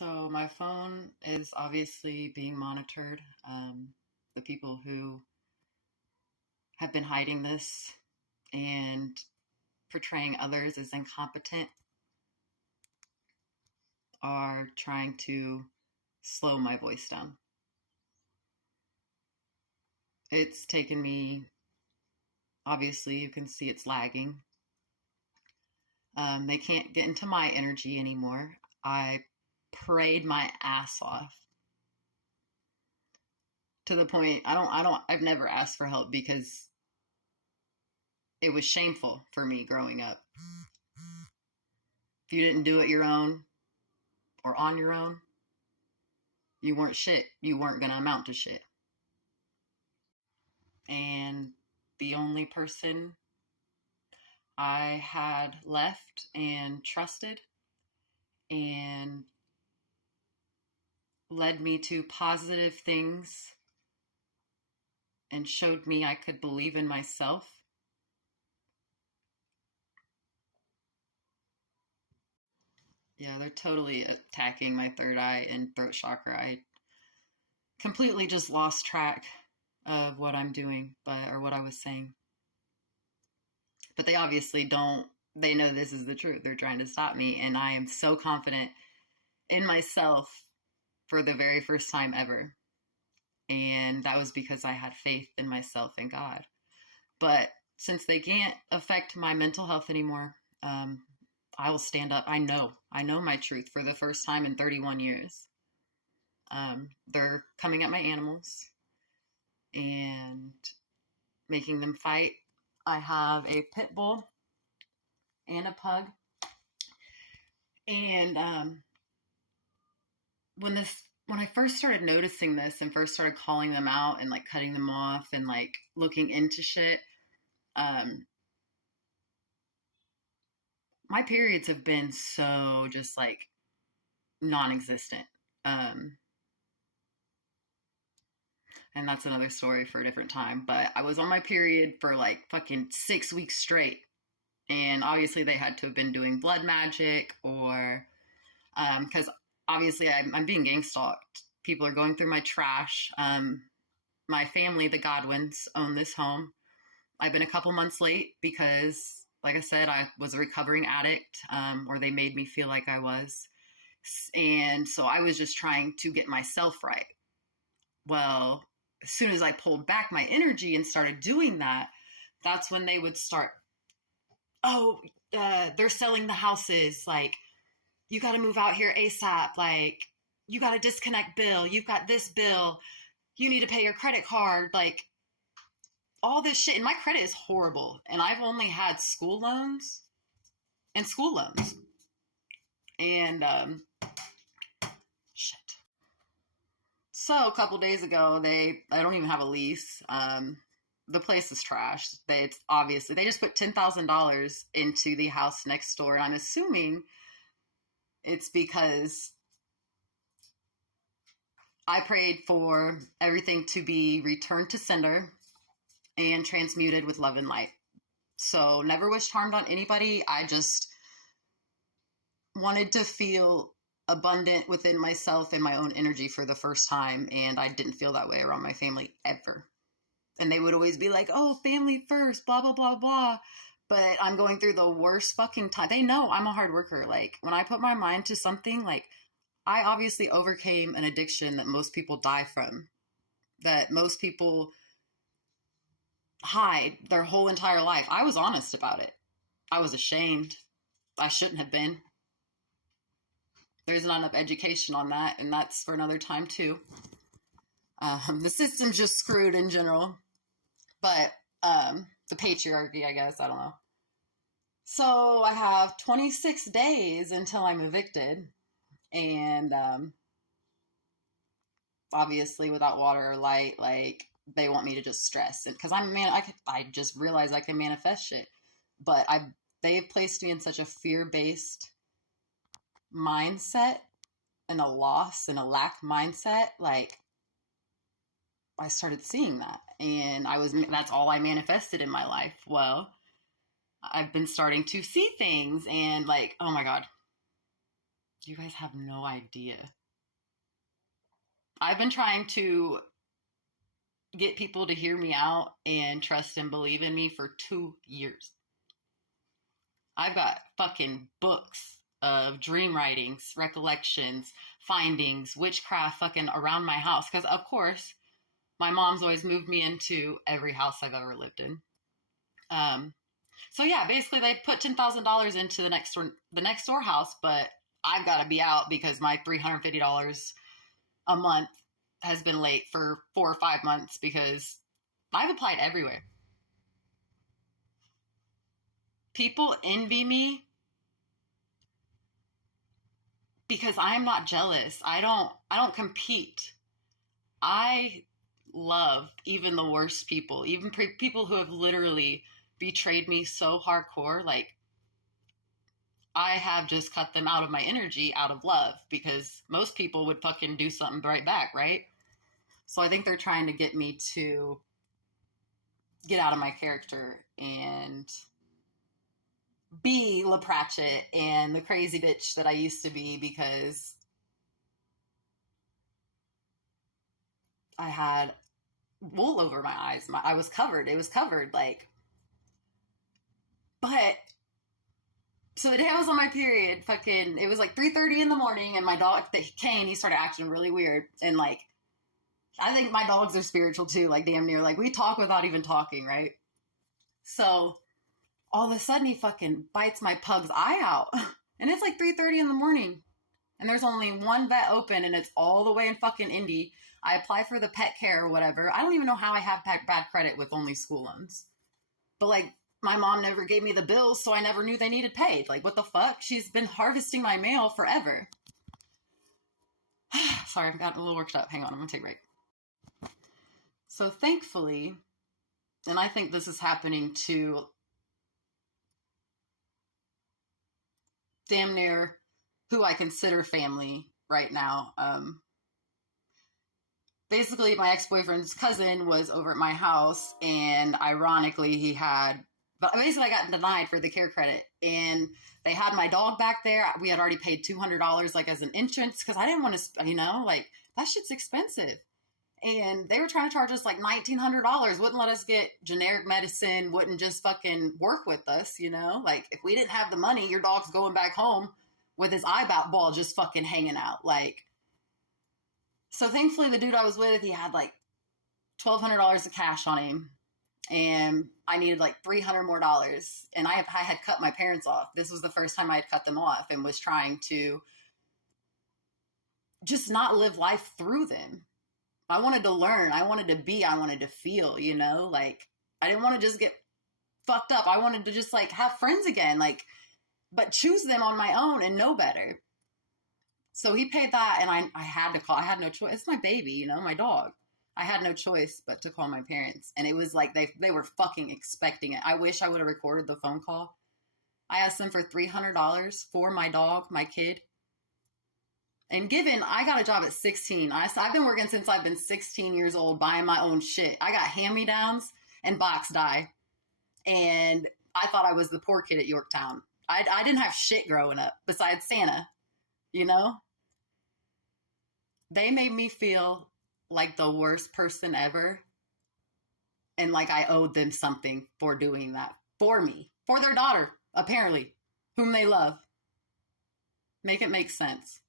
So my phone is obviously being monitored. The people who have been hiding this and portraying others as incompetent are trying to slow my voice down. It's taken me, obviously, you can see it's lagging. They can't get into my energy anymore. I prayed my ass off to the point I've never asked for help because it was shameful for me growing up. If you didn't do it your own or on your own, you weren't shit. You weren't going to amount to shit. And the only person I had left and trusted and led me to positive things and showed me I could believe in myself. Yeah, they're totally attacking my third eye and throat chakra. I completely just lost track of what I'm doing, or what I was saying. But they obviously don't, they know this is the truth. They're trying to stop me. And I am so confident in myself for the very first time ever. And that was because I had faith in myself and God. But since they can't affect my mental health anymore, I will stand up. I know my truth for the first time in 31 years. They're coming at my animals and making them fight. I have a pit bull and a pug. And when I first started noticing this and first started calling them out and like cutting them off and like looking into shit, my periods have been so just like non-existent. And that's another story for a different time. But I was on my period for like fucking 6 weeks straight. And obviously they had to have been doing blood magic or, because obviously I'm being gang stalked. People are going through my trash. My family, the Godwins, own this home. I've been a couple months late because, like I said, I was a recovering addict, or they made me feel like I was. And so I was just trying to get myself right. Well, as soon as I pulled back my energy and started doing that, that's when they would start, they're selling the houses. Like, you got to move out here ASAP. Like, you got to disconnect bill. You've got this bill. You need to pay your credit card. Like, all this shit. And my credit is horrible. And I've only had school loans. And shit. So a couple days ago, I don't even have a lease. The place is trashed. It's obviously, they just put $10,000 into the house next door. And I'm assuming it's because I prayed for everything to be returned to sender and transmuted with love and light. So never wished harmed on anybody. I just wanted to feel abundant within myself and my own energy for the first time. And I didn't feel that way around my family ever. And they would always be like, oh, family first, blah, blah, blah, blah. But I'm going through the worst fucking time. They know I'm a hard worker. Like, when I put my mind to something, like, I obviously overcame an addiction that most people die from, that most people hide their whole entire life. I was honest about it. I was ashamed. I shouldn't have been. There's not enough education on that, and that's for another time too. The system's just screwed in general. But the patriarchy, I guess, I don't know. So I have 26 days until I'm evicted. And obviously without water or light, like, they want me to just stress. And because I just realized I can manifest shit. But they've placed me in such a fear-based mindset and a loss and a lack mindset. Like, I started seeing that, and that's all I manifested in my life. Well, I've been starting to see things, and like, oh my God, You guys have no idea. I've been trying to get people to hear me out and trust and believe in me for 2 years. I've got fucking books of dream writings, recollections, findings, witchcraft fucking around my house. Because, of course, my mom's always moved me into every house I've ever lived in. Um, so yeah, basically they put $10,000 into the next door house, but I've got to be out because my $350 a month has been late for 4 or 5 months because I've applied everywhere. People envy me because I'm not jealous. I don't compete. I love even the worst people, even people who have literally betrayed me so hardcore. Like, I have just cut them out of my energy out of love because most people would fucking do something right back, right? So I think they're trying to get me to get out of my character and be La Pratchett and the crazy bitch that I used to be because I had wool over my eyes. I was covered. It was covered, like. But so the day I was on my period, fucking, it was like 3:30 in the morning, and my dog, Kane, he started acting really weird, and like, I think my dogs are spiritual too, like damn near, like we talk without even talking, right? So all of a sudden he fucking bites my pug's eye out, and it's like 3:30 in the morning, and there's only one vet open, and it's all the way in fucking Indy. I apply for the pet care or whatever. I don't even know how I have bad credit with only school loans. But like, my mom never gave me the bills, so I never knew they needed paid. Like, what the fuck? She's been harvesting my mail forever. Sorry, I've gotten a little worked up. Hang on, I'm gonna take a break. So thankfully, and I think this is happening to damn near who I consider family right now. Basically, my ex-boyfriend's cousin was over at my house, and ironically, but basically, I got denied for the care credit, and they had my dog back there. We had already paid $200 like as an entrance because I didn't want to, like, that shit's expensive. And they were trying to charge us like $1,900, wouldn't let us get generic medicine, wouldn't just fucking work with us, Like, if we didn't have the money, your dog's going back home with his eyeball just fucking hanging out. Like, so thankfully the dude I was with, he had like $1,200 of cash on him, and I needed like $300 more. And I had cut my parents off. This was the first time I had cut them off and was trying to just not live life through them. I wanted to learn. I wanted to be. I wanted to feel, Like, I didn't want to just get fucked up. I wanted to just like have friends again, like, but choose them on my own and know better. So he paid that, and I had to call. I had no choice. It's my baby, my dog. I had no choice but to call my parents. And it was like they were fucking expecting it. I wish I would have recorded the phone call. I asked them for $300 for my dog, my kid. And given I got a job at 16, I've been working since I've been 16 years old, buying my own shit. I got hand-me-downs and box dye. And I thought I was the poor kid at Yorktown. I didn't have shit growing up besides Santa, They made me feel like the worst person ever. And like I owed them something for doing that for me, for their daughter, apparently, whom they love. Make it make sense.